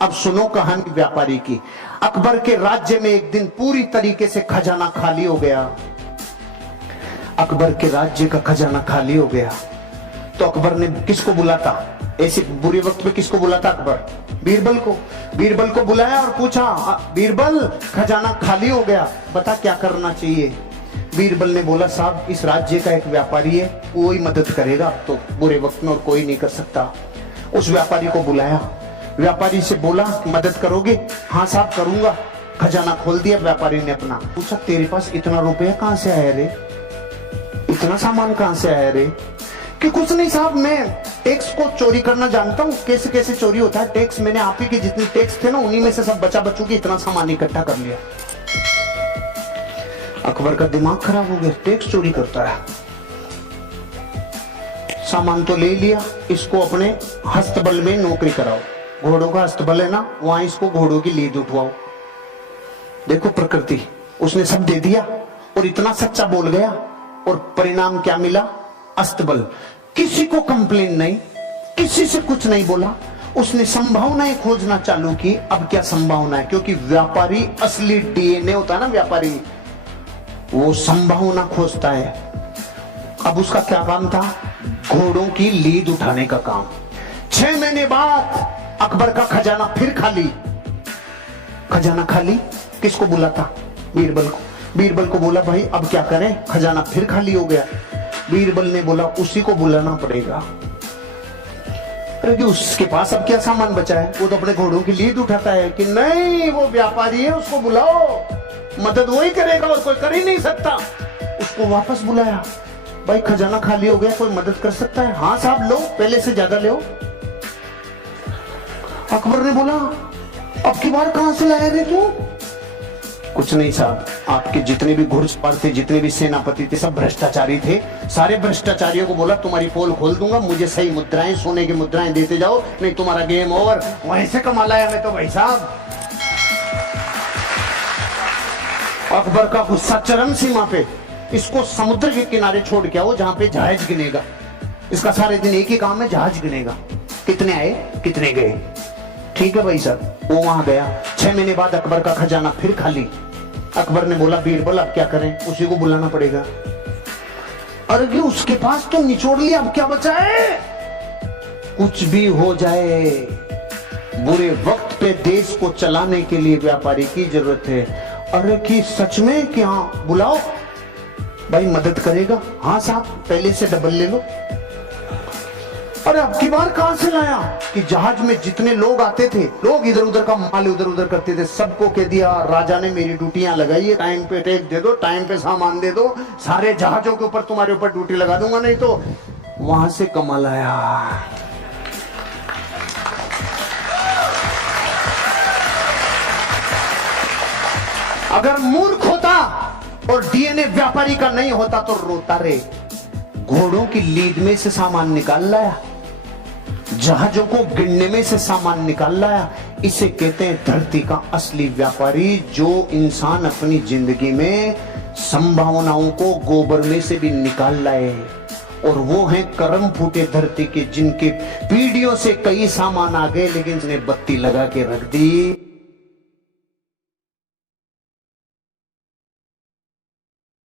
अब सुनो कहानी व्यापारी की। अकबर के राज्य में एक दिन पूरी तरीके से खजाना खाली हो गया। अकबर के राज्य का खजाना खाली हो गया तो अकबर ने किसको बुलाता, ऐसे बुरे वक्त में किसको बुलाता अकबर? बीरबल को। बीरबल को बुलाया और पूछा, बीरबल खजाना खाली हो गया, बता क्या करना चाहिए? बीरबल ने बोला, साहब इस राज्य का एक व्यापारी है, कोई मदद करेगा अब तो बुरे वक्त में और कोई नहीं कर सकता। उस व्यापारी को बुलाया, व्यापारी से बोला मदद करोगे? हाँ साहब करूंगा। खजाना खोल दिया व्यापारी ने अपना। पूछा, तेरे पास इतना रुपया कहां से आया रे, इतना सामान कहां से आया रे? कि कुछ नहीं साहब, मैं टैक्स को चोरी करना जानता हूँ, कैसे कैसे चोरी होता है टैक्स, मैंने आप ही के जितने टैक्स थे ना उन्हीं में से सब बचा बचू के इतना सामान इकट्ठा कर लिया। अकबर का दिमाग खराब हो गया, टैक्स चोरी करता है। सामान तो ले लिया, इसको अपने हस्तबल में नौकरी कराओ, घोड़ों का हस्तबल है ना, वहां इसको घोड़ों की लीद उठवाओ। देखो प्रकृति, उसने सब दे दिया और इतना सच्चा बोल गया और परिणाम क्या मिला? अस्तबल। किसी को कंप्लेन नहीं, किसी से कुछ नहीं बोला, उसने संभावनाएं खोजना चालू की। अब क्या संभावना है? क्योंकि व्यापारी असली डीएनए होता है ना व्यापारी, वो संभावना खोजता है। अब उसका क्या काम था? घोड़ों की लीद उठाने का काम। 6 महीने बाद अकबर का खजाना फिर खाली। खजाना खाली, किसको बुलाता? बीरबल को। बीरबल को बोला, भाई अब क्या करें, खजाना फिर खाली हो गया। बीरबल ने बोला, उसी को बुलाना पड़ेगा। अरे उसके पास अब क्या सामान बचा है, वो तो अपने घोड़ों की लीद उठाता है। कि नहीं, वो व्यापारी है, उसको बुलाओ, मदद वही करेगा और कोई कर ही नहीं सकता। उसको वापस बुलाया, भाई खजाना खाली हो गया, कोई मदद कर सकता है? हाँ साहब, लो, पहले से ज्यादा लो। अकबर ने बोला, अब की बार कहां से लाया रे तू? कुछ नहीं साहब, आपके जितने भी घुड़सवार थे, जितने भी सेनापति थे, सब भ्रष्टाचारी थे। सारे भ्रष्टाचारियों को बोला तुम्हारी पोल खोल दूंगा, मुझे सही मुद्राएं, सोने की मुद्राएं देते जाओ, नहीं तुम्हारा गेम ओवर। वहीं से कमा लाया मैं तो भाई साहब। अकबर का गुस्सा चरम सीमा पे। इसको समुद्र के किनारे छोड़ के आओ जहां पे जहाज गिनेगा। इसका सारे दिन एक ही काम है, जहाज गिनेगा, कितने आए कितने गए। ठीक है भाई साहब, वो वहां गया। 6 महीने बाद अकबर का खजाना फिर खाली। अकबर ने बोला, बीरबल अब क्या करें? उसी को बुलाना पड़ेगा। अरे उसके पास तो निचोड़ लिया, अब क्या बचा है? कुछ भी हो जाए, बुरे वक्त पे देश को चलाने के लिए व्यापारी की जरूरत है। अरे कि सच में? क्या बुलाओ, भाई मदद करेगा? हाँ साहब, पहले से डबल ले लो। अरे अब की बार कहां से लाया? कि जहाज में जितने लोग आते थे, लोग इधर उधर का माल इधर उधर करते थे, सबको कह दिया राजा ने मेरी ड्यूटियां लगाई है, टाइम पे टैक्स दे दो, टाइम पे सामान दे दो, सारे जहाजों के ऊपर तुम्हारे ऊपर ड्यूटी लगा दूंगा, नहीं तो वहां से कमा लाया। अगर मूर्ख होता और डीएनए व्यापारी का नहीं होता तो रोता रे। घोड़ों की लीद में से सामान निकाल लाया, जहाजों को गिनने में से सामान निकाल लाया। इसे कहते हैं धरती का असली व्यापारी, जो इंसान अपनी जिंदगी में संभावनाओं को गोबर में से भी निकाल लाए। और वो हैं करम फूटे धरती के, जिनके पीढ़ियों से कई सामान आ गए लेकिन उसने बत्ती लगा के रख दी।